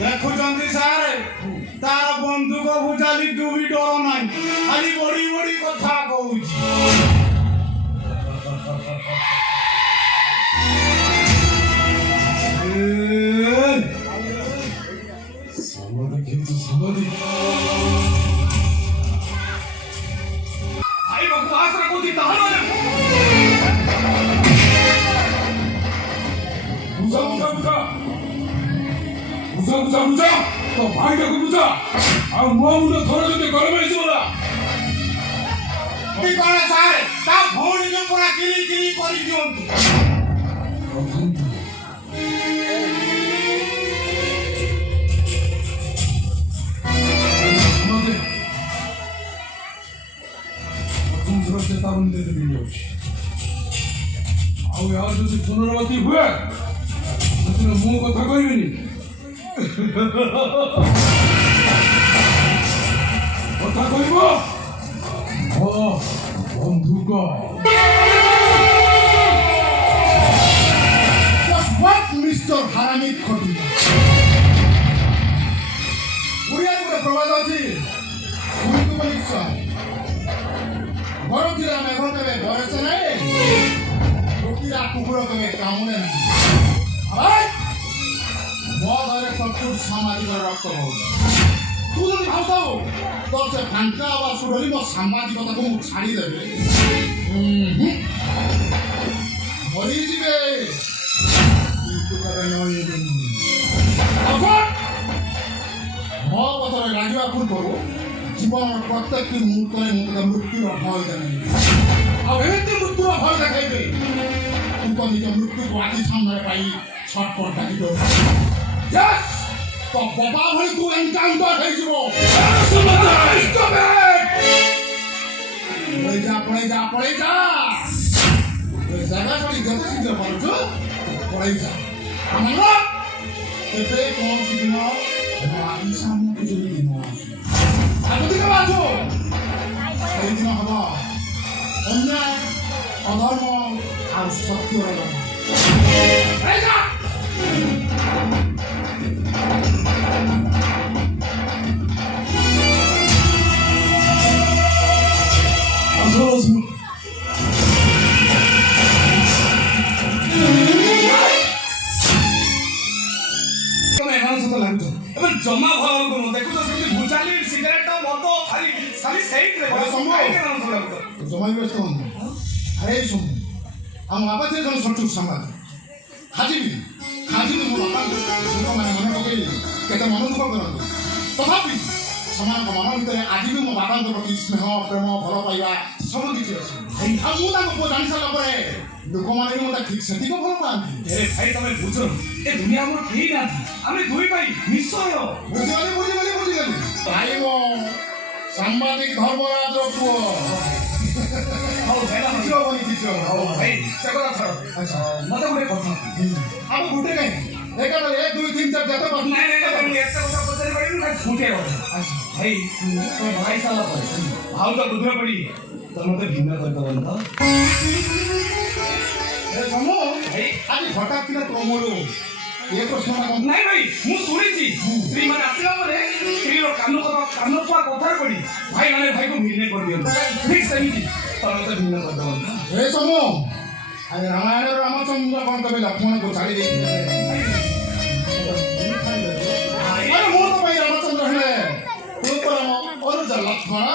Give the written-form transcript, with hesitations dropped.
ଦେଖୁଛନ୍ତି ସାର୍ ତାର ବନ୍ଧୁକ ବୁଝାଲି ଡୁବି ଡର ନାହିଁ ଖାଲି ବଢି ବଢି କଥା କହୁଛି। ସମାଧି କିନ୍ତୁ ସମାଧି ଖାଇବାକୁ ଆଶା କହୁଛି ତାହେଲେ ବୁଝା ବୁଝା ବୁଝା ବୁଝା ବୁଝା ବୁଝା ତ ଭାଇଟାକୁ ବୁଝା ଆଉ ମୋ ମୁଣ୍ଡ ଥର ଯଦି ଗରମ ହେଇଯିବ କଣ ସାର୍ ତା ଭଉଣୀକୁ ପୁରା କିରି କିରି କରିଦିଅନ୍ତୁ। चेतावनी देते आउ यार जो पुनरावृत्ति हुए मु कथा कहबी कथा कहब बंधुक मिस्टर हारामी खटी ओडिया गोटे प्रवाद अच्छी घर ଥିଲା ମେଘ କେବେ ବରସେ ନାହିଁ ରୋକିରା କୁକୁର କେବେ କାମୁଡ଼େ ନାହିଁ ମୋ ଘରେ ସବୁ ସାମାଜିକ ରକ୍ତ ତୁ ଯଦି ଭାବୁଥାଉ ତ ସେ ଫାଙ୍କା ବା ସୁଡ଼ରି ମୋ ସାମାଜିକତାକୁ ମୁଁ ଛାଡ଼ିଦେବି ମରିଯିବେ କିନ୍ତୁ ମୋ ପଥରେ ଲାଗିବା ପୂର୍ବରୁ জীবন প্রত্যেক মুহূর্তে মৃত্যুর ভয় দেখাইবে আর এমনি মৃত্যুর ভয় দেখাইবে কিন্তু নিজ মৃত্যুকে আখি সামনে পাই ছটপট ডাকিব তো বাবা ভଳି তু এনকাউন্টার হয়েଯିব পড়ে যা জায়গা ছাড়ি যেতে শীঘ্র পারুছ পড়ে যা আমরা ଏବେ କୌଣସି ଦିନ ଆଖି ସାମ୍ନାକୁ ଯଦି ଦିନ ଆସୁ ଆଗତିକ ବାଛୁ ସେଇଦିନ ହବ ଅନ୍ୟାୟ ଅଧର୍ମ ଆଉ ସତ୍ୟର ଜମା ଭଲ କରୁନ ଦେଖୁଛ ସେମିତି ଭୁଜାଲି ସିଗାରେଟ ମଦ ଖାଲି ଖାଲି ସେଇଥିରେ ଜମା ବ୍ୟସ୍ତ ହୁଅନ୍ତୁ ଆରେ ଶୁଣୁ ଆମ ବାପା ଥିଲେ ଜଣେ ସଠିକ ସମାଜ ଖାଜିବି ମୋ ବାପାଙ୍କୁ ଲୋକମାନେ ମନେ ପକେଇ କେତେ ମନ ଦୁଃଖ କରନ୍ତି ତଥାପି ସେମାନଙ୍କ ମନ ଭିତରେ ଆଜି ବି ମୋ ବାପାଙ୍କ ପ୍ରତି ସ୍ନେହ ପ୍ରେମ ଭଲ ପାଇବା ସବୁ କିଛି ଅଛି ଆଉ ମୁଁ ତାଙ୍କ ପୁଅ ଜାଣି ସାରିଲା ପରେ ଲୋକମାନେ ବି ମୋତେ ଠିକ ସେତିକି ଭଲ ପାଆନ୍ତି ଭାଇ ତମେ ବୁଝ ଏ ଦୁନିଆ ଆମର କେହି ନାହାନ୍ତି ଆମେ ଦୁଇ ଭାଇ ନିଶ୍ଚୟ ବୁଝିଗଲି ଭାଇ ମୋ ସାମ୍ବାଦିକ ଧର୍ମରାଜର ପୁଅ ହଉ କିଛି ଭାଇ ସେ କଥା ଛାଡ଼ ମତେ ଗୋଟେ କଥା ଆମ ଗୋଟେ କାହିଁ ଏକାବେଳେ 1 2 3 4 ଯେତେ ପାଠ ନାଇଁ ମୁଁ ଏତେ କଥା ପଚାରି ପାରିବିନି ଖାଲି ଛୁଟିଆ କଥା ଭାଇ ତମେ ଭାଇ ସାରିଲା ପରେ ଭାଉଜ ବୁଦ୍ଧିରେ ପଡ଼ି ତମେ ମତେ ଭିନ୍ନ କରିଦେବ ତ ଆଜି ହଠାତ୍ କିନା ତମରୁ ଏ ପ୍ରଶ୍ନ ନାଇଁ ଭାଇ ମୁଁ ଶୁଣିଛି ସ୍ତ୍ରୀମାନେ ଆସିଲା ପରେ ସ୍ତ୍ରୀର କାନୁଆ କଥାରେ ପଡ଼ି ଭାଇମାନେ ଭାଇକୁ ଭିନ୍ନ କରିଦିଅନ୍ତୁ ଠିକ ସେମିତି ତମେ ମତେ ଭିନ୍ନ କରିଦେବ ଏ ସମୟ ଆଜି ରାମାୟଣର ରାମଚନ୍ଦ୍ର କଣ ତମେ ଲକ୍ଷ୍ମଣକୁ ଛାଡ଼ି ଦେଇଥିଲେ ମୁଁ ତ ଭାଇ ରାମଚନ୍ଦ୍ର ହେଲେ ତୁ ପରା ଅନୁଜ ଲକ୍ଷ୍ମଣ